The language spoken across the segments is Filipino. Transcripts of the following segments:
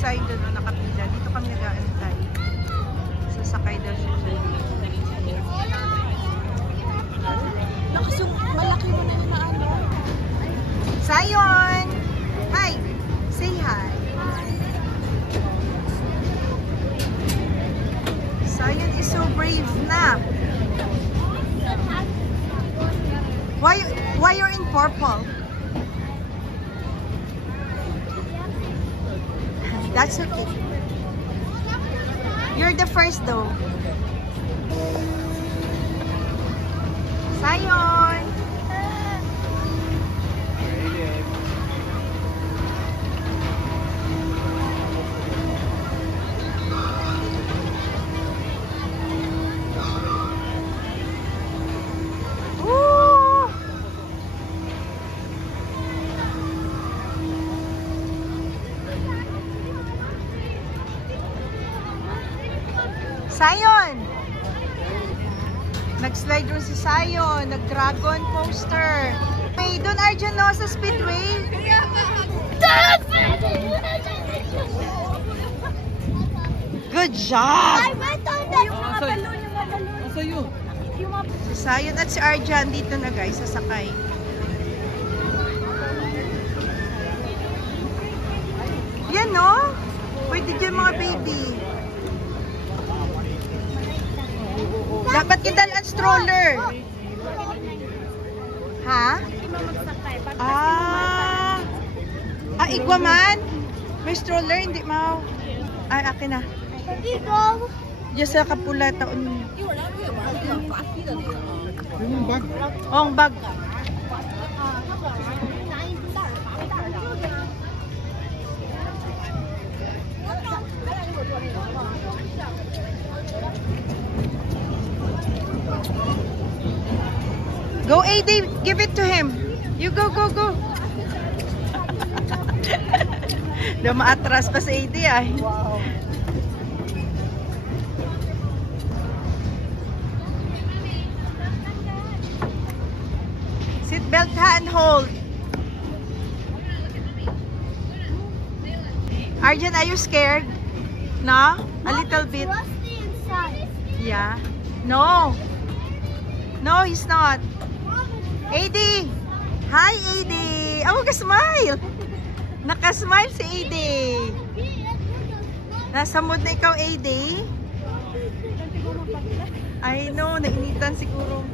sign doon, oh, nakapila. Dito kami nag-aantay. Sasakay daw siya dyan. Lakas yung malaki mo na yung ano. Zion! Hi! Say hi! Zion is so brave na. Why you're in purple? That's okay. You're the first though. Zion! Zion! Nag-slide rin si Zion. Nag-dragon coaster. Hey, doon Arjun no, sa Speedway. Good job! I went on that. Yung mga balon, yung mga balon. Nasa iyo? Si Zion at si Arjun dito na guys, sasakay. Yan no? Pwede dyan mga baby. Dapat kidal ang stroller. Ha? Igwa man? May stroller, hindi mau. Ay, akin na. Diyan sa kapula taon. Yung bag. Oh, ang bag. Go, AD. Give it to him. You go, go, go. Daw maatras pa sa AD ay. Wow. Seatbelt ha and hold. Arjun, are you scared? No? A little bit. Yeah. No. No, he's not. AD! Hi, AD! Oh, ka-smile! Naka-smile si AD. Nasa mood na ikaw, AD? I know, nainitan siguro.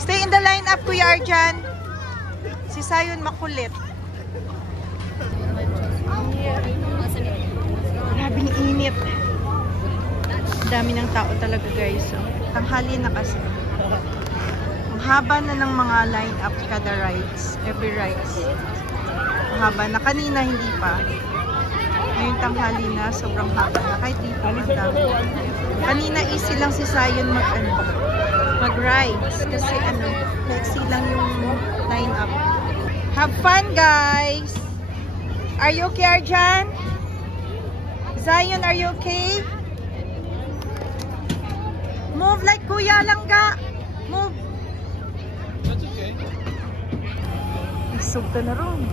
Stay in the line up, Kuya Arjan. Si Zion makulit. Grabe ng init. Dami ng tao talaga guys. So, tanghali na kasi. Ang haba na ng mga line up kada rides. Every rides. Ang haba na. Kanina hindi pa. Ngayon tanghali na. Sobrang haba na. Kahit dito ang dami. Kanina easy lang si Zion mag-rides kasi flexi lang yung line up. Have fun guys! Are you okay, Arjan? Zion, are you okay? Move like Kuya Langga. Move. That's okay. Isog ka na ron.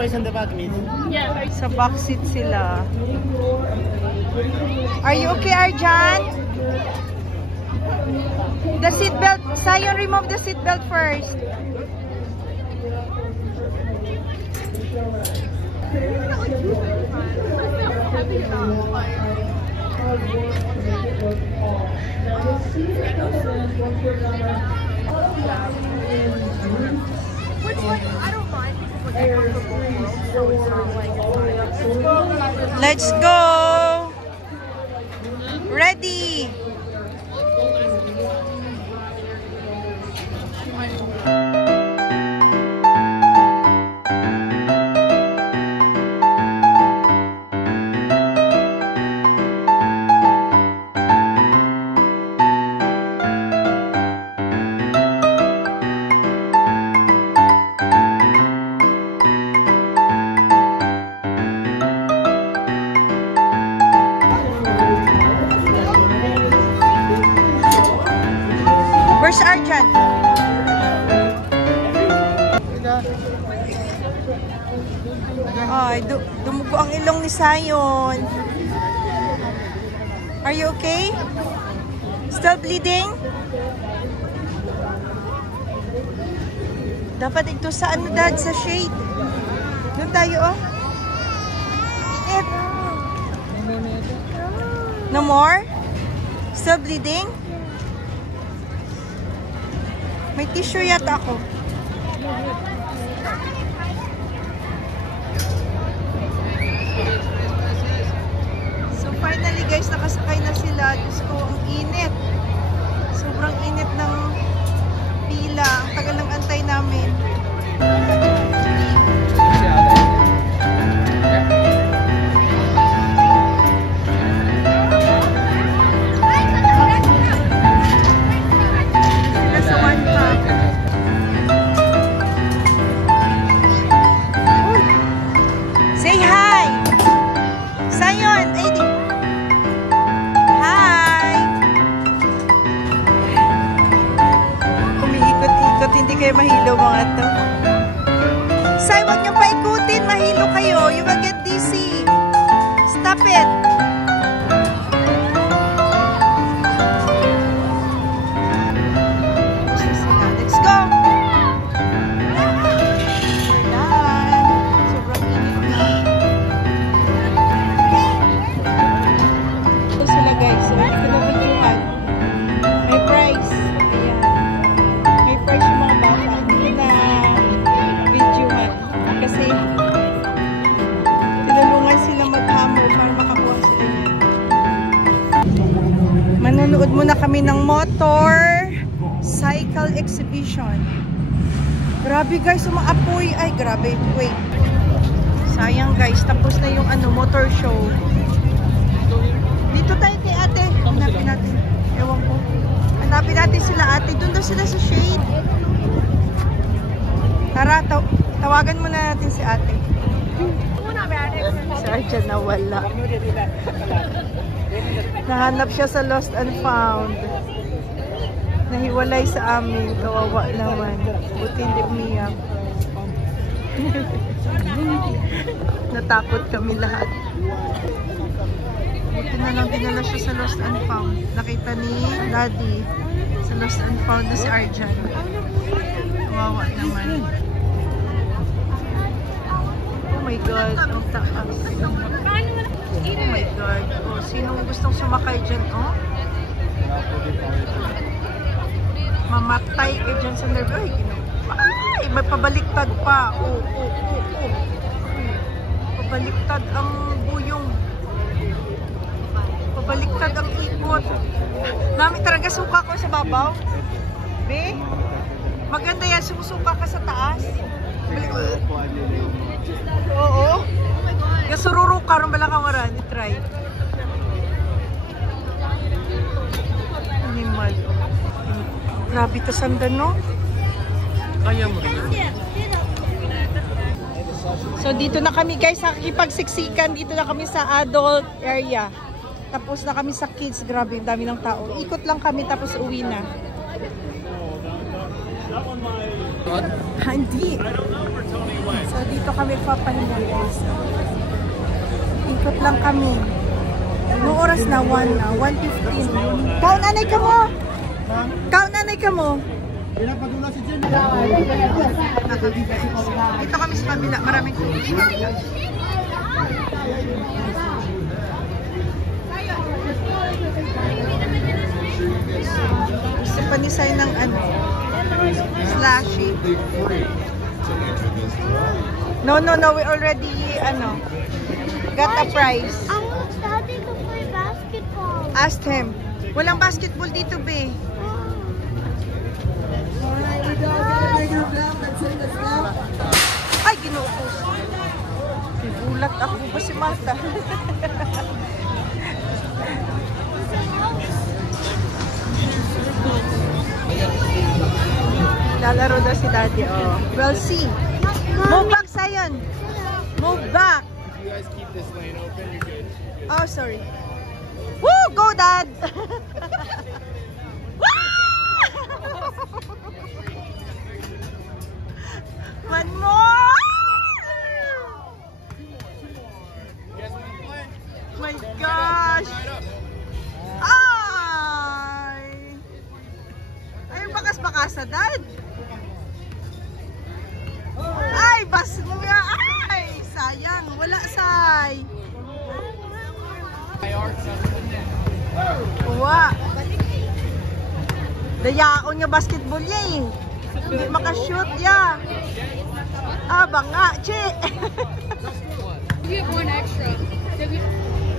toys on the back, miss. Sa back seat sila. Are you okay, Arjan? The seatbelt. Sayon, remove the seatbelt first. Which one? I don't mind because I come from both worlds, so it's not like it's fine. Let's go! Ready! Where's Arjan? Ay, dumugo ang ilong ni Sayon. Are you okay? Still bleeding? Dapat ito sa ano, Dad? Sa shade. Doon tayo, oh. Init. No more? Still bleeding? May tissue yata ako. So finally guys, nakasakay na sila. Diyos ko, ang init. Sobrang init ng pila. Ang tagal ng antay namin. Say hi! Sayon! Ay, hi! Umiikot-ikot, hindi kayo mahilo mga to. Say, huwag niyo paikutin, mahilo kayo. You will get dizzy. Stop it! Let's go! Manonood muna kami ng motorcycle exhibition. Grabe guys, umaapoy. Ay, grabe. Wait. Sayang guys, tapos na yung motor show. Dito tayo kay ate. Hanapin natin. Ewan ko. Hanapin natin sila ate. Doon daw sila sa shade. Tara, tawagan muna natin si ate. Si Arjan nawala. Nahanap siya sa Lost and Found. Nahiwalay sa amin. Kawawa naman. Buti hindi umiyak. Natakot kami lahat. Buti na lang dinala siya sa Lost and Found. Nakita ni Daddy sa Lost and Found na si Arjan. Kawawa naman. Oh my God. Ang taas. Oh my God. Oh, sinong gustong sumakay dyan, oh? Mamatay ka dyan sa nerve. Ay, may pabaliktad pa. Oh. Pabaliktad ang buyong. Pabaliktad ang ikot. Dami talaga suka ko sa babaw. Be? Maganda yan. Sumusuka ka sa taas. Oo. Kasururo ka rin bala kawaran. I-try. Animal. Grabe ka sanda, no? Kaya mo rin. So, dito na kami guys. Nakikipagsiksikan. Dito na kami sa adult area. Tapos na kami sa kids. Grabe, dami ng tao. Ikot lang kami tapos uwi na. Hindi. So, dito kami papahinga guys. Ikot lang kami. Anong oras na? 1 na. 1:15. Kaun anay ka mo? Kaun anay ka mo? Dito kami sa kabila. Maraming tubig. Gusto pa ni Sai ng ano? Slushy. No. We already, got a prize. I want Daddy to play basketball. Asked him. Walang basketball dito, be. Ay, ginukos. Nagulat ako ba si Martha? Lalaro daw si Daddy, oh. We'll see. Move back, Sayon. Move back. If you guys keep this lane open, you're good. Oh, sorry. Woo! Go, Dad! One more! You guys want to play? My gosh! Ay! Ay, bakas-bakasa, Dad! Ay, bas mo nga! Ay! Sayang! Wala, Say! Uwa! Dayaon nga basketball niya eh! Hindi makashoot ya! Ah, banga! Che! We have one extra.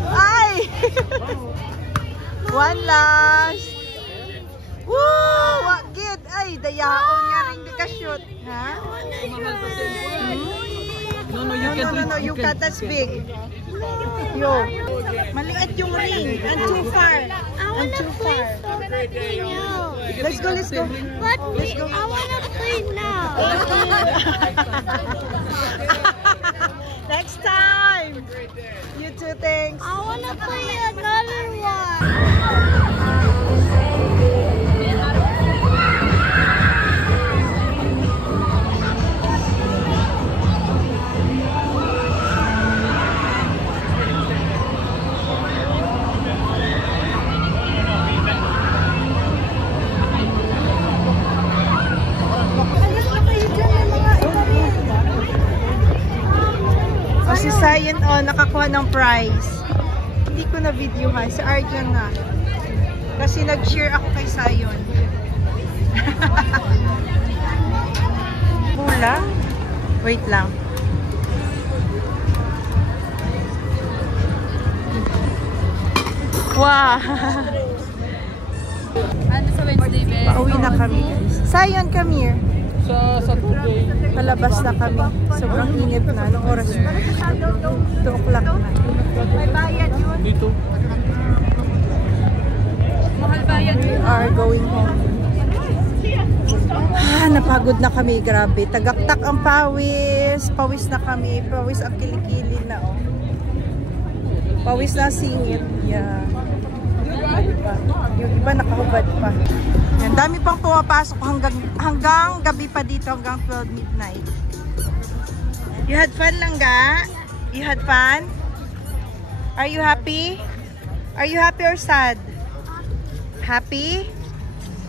Ay! One last! Woo! Wagid! Ay, dayaon nga rin di ka-shoot. Ha? No, No, you got that's big. Yo. Maliit yung ring. And too far. And too far. Let's go. But I want to play now. Next time. You too, thanks. I want to play another one. O si Sayon, nakakuha ng prize. Hindi ko na videohan. Si Arjun na. Kasi nag-share ako kay Sayon. Pula? Wait lang. Wow! Ano sa Wednesday, babe? Pauwi na kami, guys. Sayon, come here. Sa Saturday. Palabas na kami. Sobrang init na. Anong oras na? 2 o'clock na. May bayad yun. Dito. Mahal bayad We are going home. Napagod na kami. Grabe. Tagaktak ang pawis. Pawis na kami. Pawis ang kilikili na, oh. Pawis na singit. Yeah. Yung iba nakahubad pa. Yan, dami pang pumapasok hanggang gabi pa dito, hanggang 12 midnight. You had fun lang ga? You had fun? Are you happy? Are you happy or sad? Happy?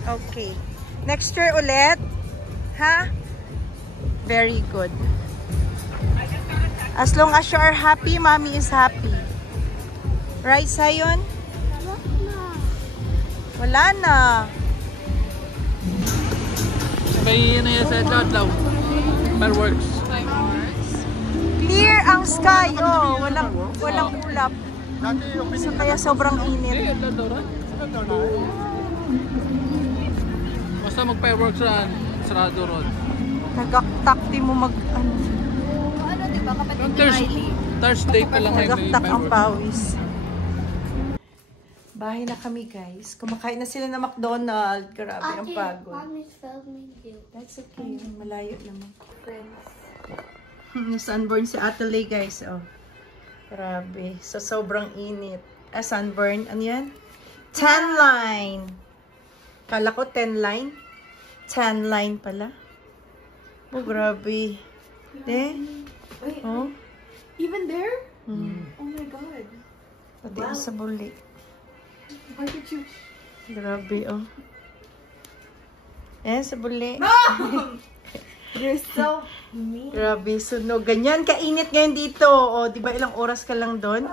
Okay. Next year ulit? Ha? Very good. As long as you are happy, mommy is happy. Right, Sayon? Wala na. May sa Adlaw. Fireworks. Clear ang sky, oh. Walang ulap. So, kaya sobrang init. Basta mag-fireworks ran, sarado ron. Nagaktak, di mo mag... Ano, diba? Kapatid ni Miley. Thursday pa lang may nagaktak ang fireworks. pawis. Bahay na kami, guys. Kumakain na sila ng McDonald's. Grabe, ang pagod. Mommy's filming you. That's okay. Malayo naman. Sunburn si Atelier, guys. Oh. Grabe. So, sobrang init. Sunburn. Ano yan? Tan line. Kala ko 10 line. Tan line pala. Oh, grabe. Oh. Even there? Hmm. Oh my god. Pati wow. Sa buli. Why did you... Grabe, oh. Sa buli. Mom! You're so mean. Grabe, sunog. Ganyan, kainit ngayon dito. O, di ba ilang oras ka lang doon?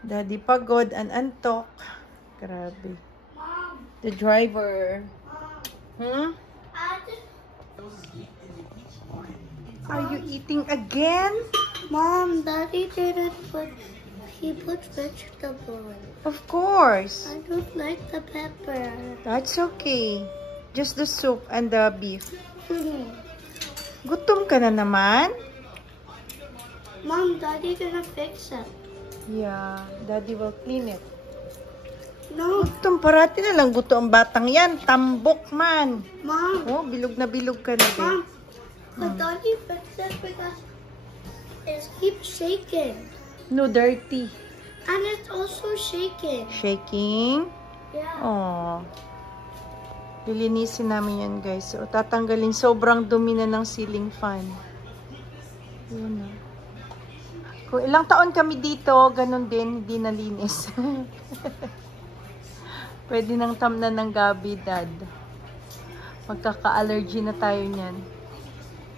Daddy pagod and antok. Grabe. The driver. Are you eating again? Mom, Daddy didn't put... He put vegetable. Of course. I don't like the pepper. That's okay. Just the soup and the beef. Gutom ka na naman? Mom, Daddy gonna fix it. Yeah, Daddy will clean it. No. Gutom, parati na lang gutom ang batang yan. Tambok man. Mom. Oh, bilog na bilog ka na din. Mom, could Daddy fix it because it keeps shaking. No, dirty. And it's also shaking. Shaking? Yeah. Oh. Lilinisin namin yan, guys. So, tatanggalin. Sobrang dumi na ng ceiling fan. Yun na. Kung ilang taon kami dito, ganun din, hindi nalinis. Pwede nang tamnan ng gabi, Dad. Magkaka-allergy na tayo niyan.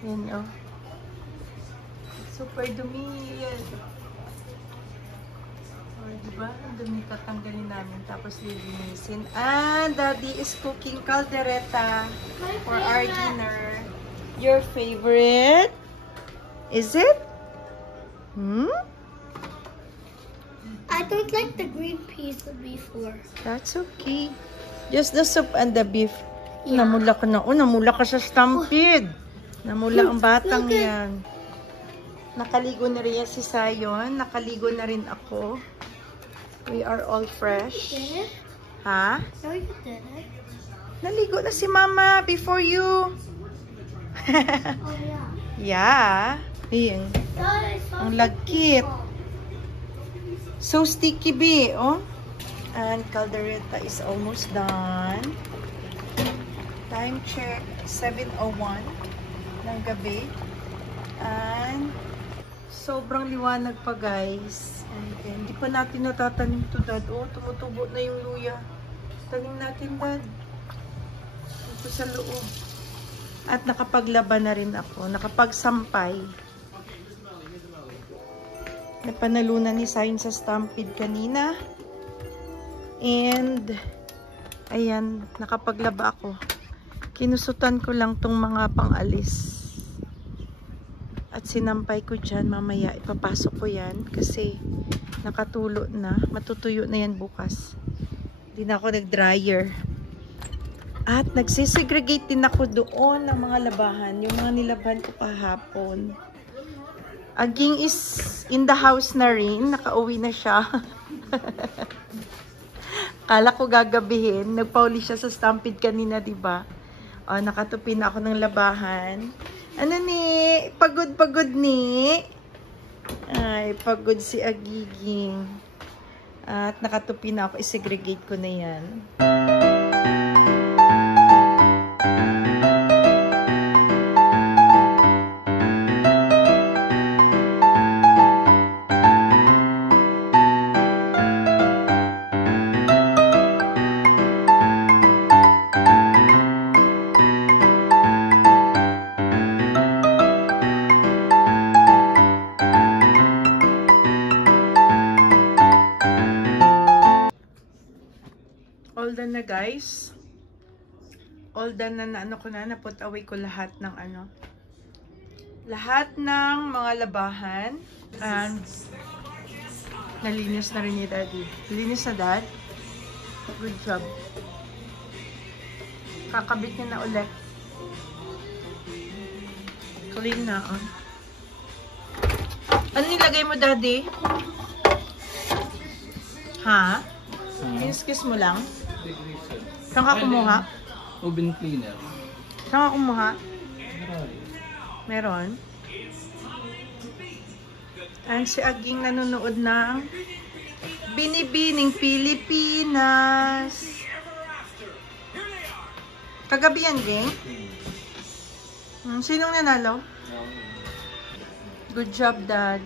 Yan, oh. Super dumi yan. Diba? Ang dumi tatanggalin namin. Tapos lilinisin. And Daddy is cooking caldereta for our dinner. Your favorite? Is it? I don't like the green peas before. That's okay. Just the soup and the beef. Yeah. Namula ka na. Oh, namula ka sa stampede. Namula ang batang yan. Nakaligo na rin yan si Sayon. Nakaligo na rin ako. We are all fresh. Did it? Ha? No, you didn't. Naligo na si Mama before you. Oh, yeah. Yeah. Ayan. Dad, I saw Ang the lagkit. people. So sticky, be. Oh. And caldereta is almost done. Time check, 7:01 ng gabi. And sobrang liwanag pa, guys. And hindi pa natin natatanim to, Dad. Oh, tumutubo na yung luya. Tanim natin, Dad. Dito sa loob. At nakapaglaban na rin ako. Nakapagsampay. Napanalunan ni Sayon sa stampede kanina. And ayan, nakapaglaba ako. Kinusutan ko lang tong mga pangalis. At sinampay ko dyan. Mamaya ipapasok ko yan. Kasi nakatulo na. Matutuyo na yan bukas. Hindi na ako nag-dryer. At nagsisegregate din ako doon ng mga labahan. Yung mga nilaban ko kahapon. Aging is in the house na rin. Nakauwi na siya. Kala ko gagabihin. Nagpauli siya sa stampede kanina, diba? O, nakatupi na ako ng labahan. Ano ni? Pagod-pagod ni? Ay, pagod si Agiging. At nakatupi na ako. I-segregate ko na yan. All done na, guys. All done na ano ko na, na-put away ko lahat ng ano. Lahat ng mga labahan. And nalinis na rin ni Daddy. Linis na, Dad. Good job. Kakabit niya na ulit. Clean na, oh. Ano nilagay mo, Daddy? Ha? Kinis-kiss mo lang? Saan ka kumuha? Oven cleaner. Saan ka kumuha? Meron? And si Aging nanonood ng Binibining Pilipinas. Kagabi yan, Ging? Sinong nanalo? Good job, Dad.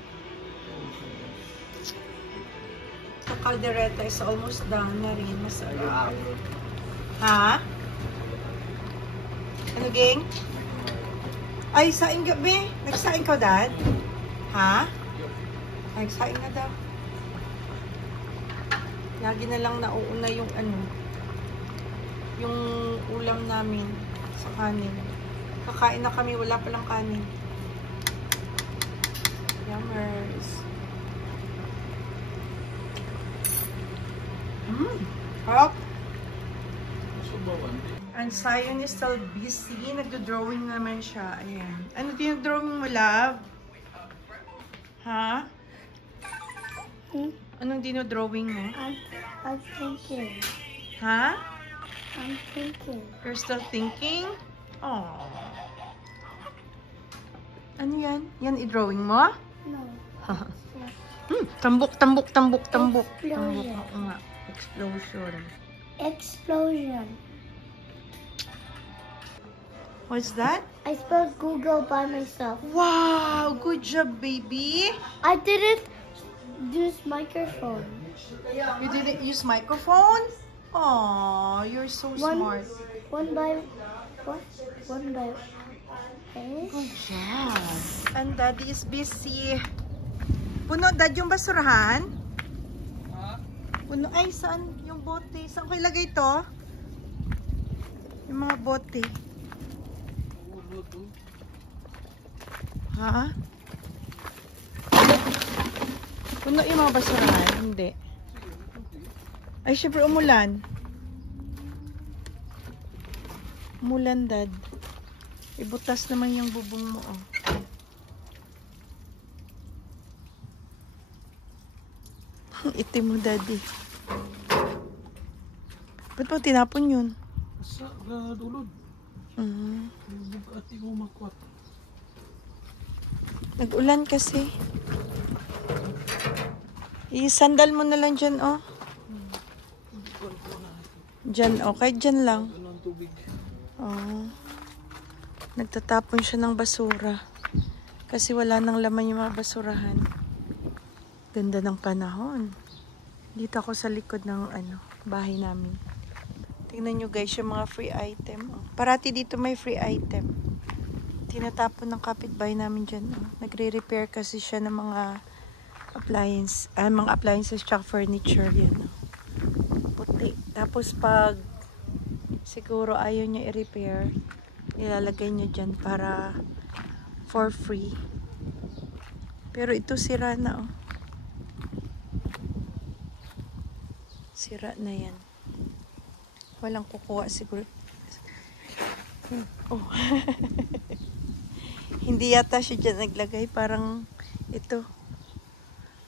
The caldereta is almost done na rin. Masarap. Ha? Ano, gang? Ay, saing gabi. Nagsaing ka, Dad? Ha? Nagsaing na daw. Lagi na lang nauuna yung ano, yung ulam namin sa kanin. Kakain na kami, wala palang kanin. Yummers. Harap. And Zion is still busy. Nagdo-drawing naman siya. Ayan. Ano dinodrawing mo, love? Ha? Anong dinodrawing mo? I'm thinking. Ha? I'm thinking. You're still thinking? Oh. Ano yan? Yan i-drawing mo? No. Tambok, tambok, tambok, tambok. Explosion. Tambok, oo nga. Explosion. Explosion. What's that? I spelled Google by myself. Wow! Good job, baby! I didn't use microphone. You didn't use microphone? Oh, you're so smart. One by what? One by Good job. And Daddy is busy. Puno, Dad, yung basurahan? Puno, ay, saan yung bote? Saan ko ilagay ito? Yung mga bote. Ha? Puno yung mga basurahan? Hindi. Ay, syempre umulan. Umulan, Dad. Ibutas naman yung bubong mo, oh. Itim mo, Daddy. Ba't mo tinapon yun? Sa dulod. Ati mo makwat. Nag-ulan kasi. I-sandal mo na lang dyan, oh. Dyan, oh. Kahit dyan lang. Ano ang tubig? Oh. Nagtatapon siya ng basura. Kasi wala nang laman yung mga basurahan. Ganda ng panahon. Dito ako sa likod ng bahay namin. Tingnan nyo guys yung mga free item. Oh. Parati dito may free item. Tinatapon ng kapitbahay namin dyan. Oh. Nagre-repair kasi siya ng mga mga appliances tsaka furniture. Yan. Oh. Puti. Tapos pag siguro ayaw niya i-repair, ilalagay niya dyan para for free. Pero ito sira na, oh. Sira na yan. Walang kukuha siguro. Oh. Hindi yata siya dyan naglagay. Parang ito.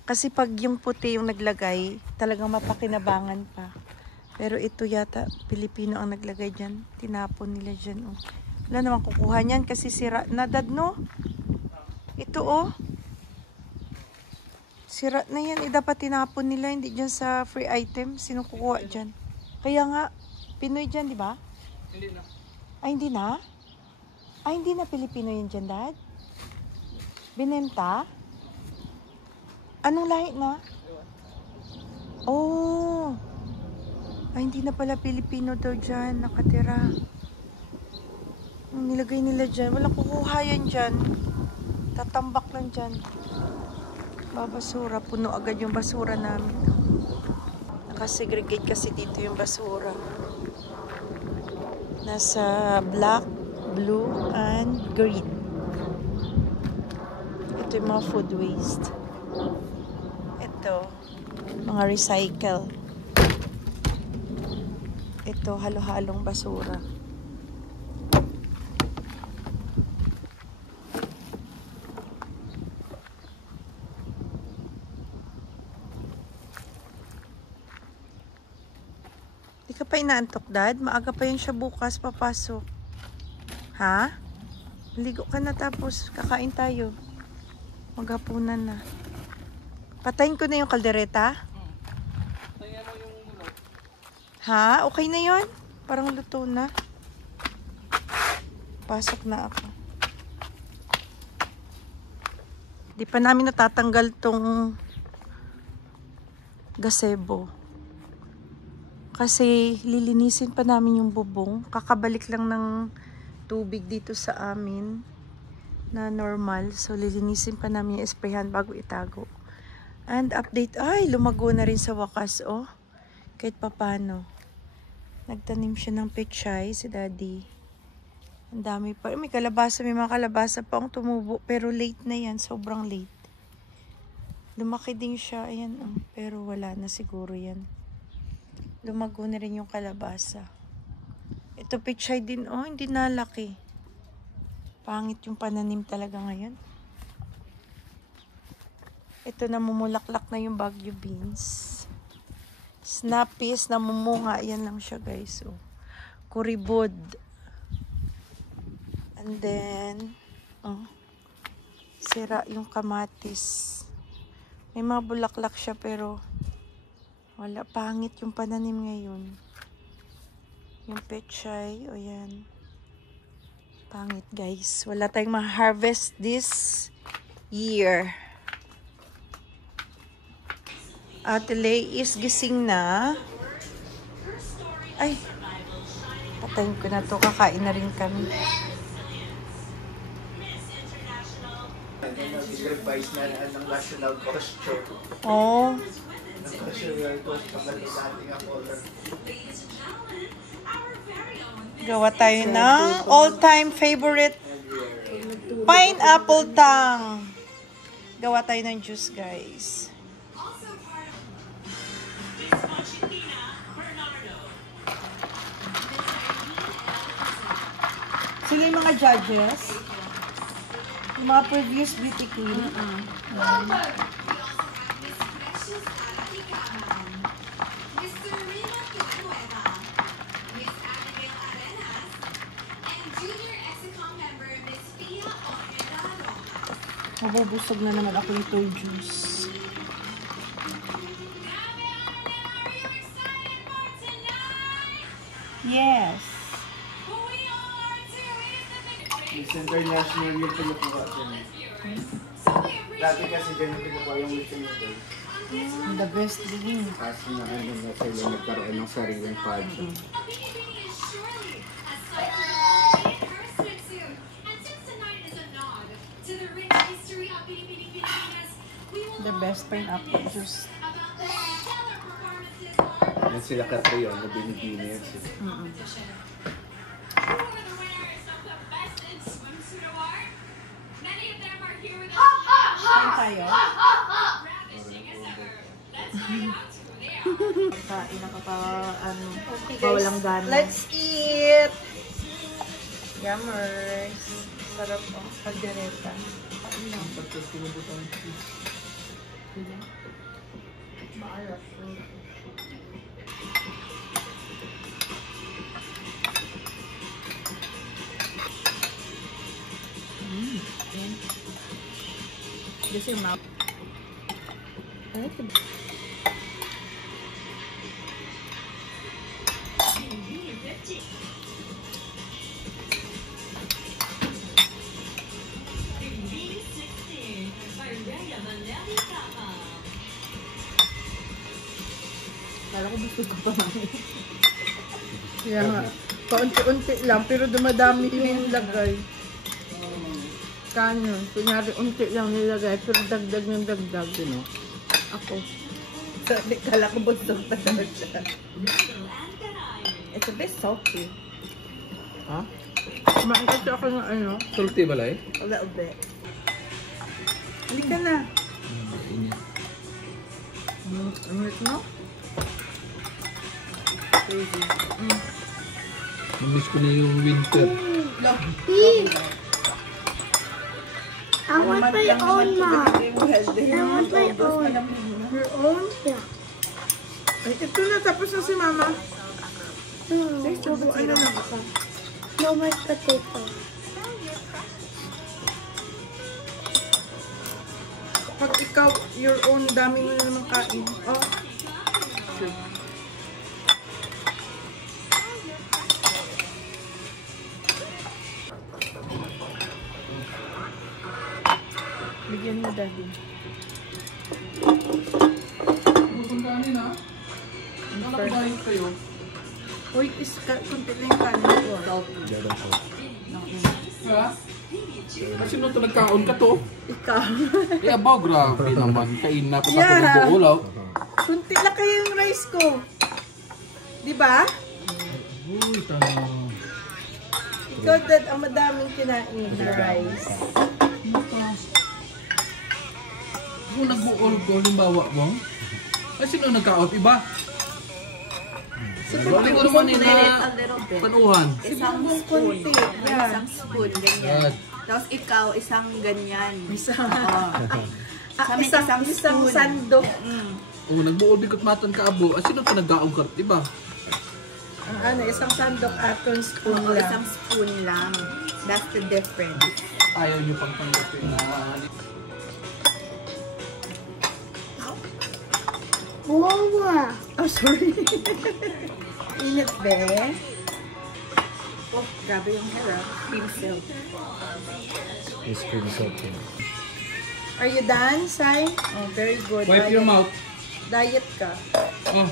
Kasi pag yung puti yung naglagay, talagang mapakinabangan pa. Pero ito yata, Pilipino ang naglagay dyan. Tinapon nila dyan, oh. Wala naman kukuha niyan kasi sira na, Dad, no? Ito, oh. Sira na yan. Dapat tinapon nila. Hindi dyan sa free item. Sino kukuha dyan? Kaya nga, Pinoy dyan, di ba? Hindi na. Ay, hindi na? Ay, hindi na Pilipino yan dyan, Dad? Binenta? Anong lahi na? Oh. Ay, hindi na pala Pilipino daw dyan. Nakatira. Ang nilagay nila dyan. Walang kukuha yan dyan. Tatambak lang dyan. Babasura. Puno agad yung basura namin. Nakasegregate kasi dito yung basura. Nasa black, blue, and green. Ito yung mga food waste. Ito, mga recycle. Ito, halo-halong basura. Di ka pa inaantok, Dad? Maaga pa yun siya bukas papasok. Ha? Ligo ka na tapos kakain tayo. Maghapunan na. Patayin ko na yung kaldereta. Tayo mo yung ulo. Ha? Okay na yon? Parang luto na. Pasok na ako. Di pa namin natatanggal tong gazebo. Kasi lilinisin pa namin yung bubong. Kakabalik lang ng tubig dito sa amin na normal. So lilinisin pa namin yung sprayhan bago itago. And update, ay lumago na rin sa wakas, oh. Kahit papano. Nagtanim siya ng pechay si Daddy. Ang dami pa. May kalabasa, may mga kalabasa pa ang tumubo. Pero late na yan, sobrang late. Lumaki din siya, ayan, oh. Pero wala na siguro yan. Lumago na rin yung kalabasa. Ito pechay din, oh, hindi nalaki. Pangit yung pananim talaga ngayon. Ito namumulaklak na yung Baguio beans. Snappies, namumunga. Yan lang siya, guys. Oh. Kuribod. And then, oh, sira yung kamatis. May mga bulaklak siya pero wala, pangit yung pananim ngayon. Yung pechay, o yan. Pangit, guys. Wala tayong ma-harvest this year. Ate Lay is gising na. Ay, patayin ko na to. Kakain na rin kami. Nag-revise na ng national costume. Oh. Gawa tayo ng all-time favorite pineapple tang. Gawa tayo ng juice, guys. Sila yung mga judges. Yung mga previous beauty queen. Mabubusog na naman ako nito juice. Yes. Miss International yung pinukuha dyan. Dati kasi dyan yung pinukuha yung Miss International. The best din. Kasi na ano na sila nagkaroon ng sariling pageant. The best pineapple juice. Yan sila Catrion na binibini yan sila. Saan tayo? Kain na pa ano, walang gana. Let's eat! Yummers! Sarap po, pagdireta. Kain na. Maalat. This is your mouth. I like the... Kala ko gusto ko pa namin. Kaya nga, paunti-unti lang, pero dumadami yung lagay. Kanya, kunyari unti lang nilagay, pero dagdag ng dagdag. Sino? Ako. Sabi, kala ko busog pa daw siya. It's a bit salty. Ha? Kumain kasi ako ng ano. Salty balay? A little bit. Halika na. Init. Init mo? Crazy. Namiss ko na yung winter. I want my own mom. I want my own. Her own? Yeah. Ay, ito na. Tapos na si Mama. No. Ano na ako? No more potato. Pag ikaw, your own, dami mo na naman kain. Oh. Bigyan Lagyan mo, Daddy. Kung kanin ha? Ang nakabahin kayo. Uy, kunti lang yung kanin ko. Ha? Kasi nung ito nagkaon ka to. Ikaw. Eh, abaw, grabe naman. Kain na pa Yeah. tapos nag-uulaw. Kunti lang kayo yung rice ko. Diba? Uy, tanong. Ikaw, Dad, ang madaming kinain na rice. Kung nag-uol ko, halimbawa mo, kasi nung nagkaon, iba. Siguro naman nila panuhan. Isang Konti. Yeah. Isang spoon, ganyan. Yan. Tapos ikaw, isang ganyan. Isang sandok. Oh, nag-uol bikot matan ka abo. Kasi nung nagkaon ka, iba. Ang isang sandok atong spoon Oo, lang. isang spoon lang. That's the difference. Ayaw niyo pang panggapin na. Wow. Oh, sorry. Init, be. Oh, grabe yung hair, ah. Cream silk. It's pretty soft. Are you done, Sai? Oh, very good. Wipe your mouth. Diet ka. Oh,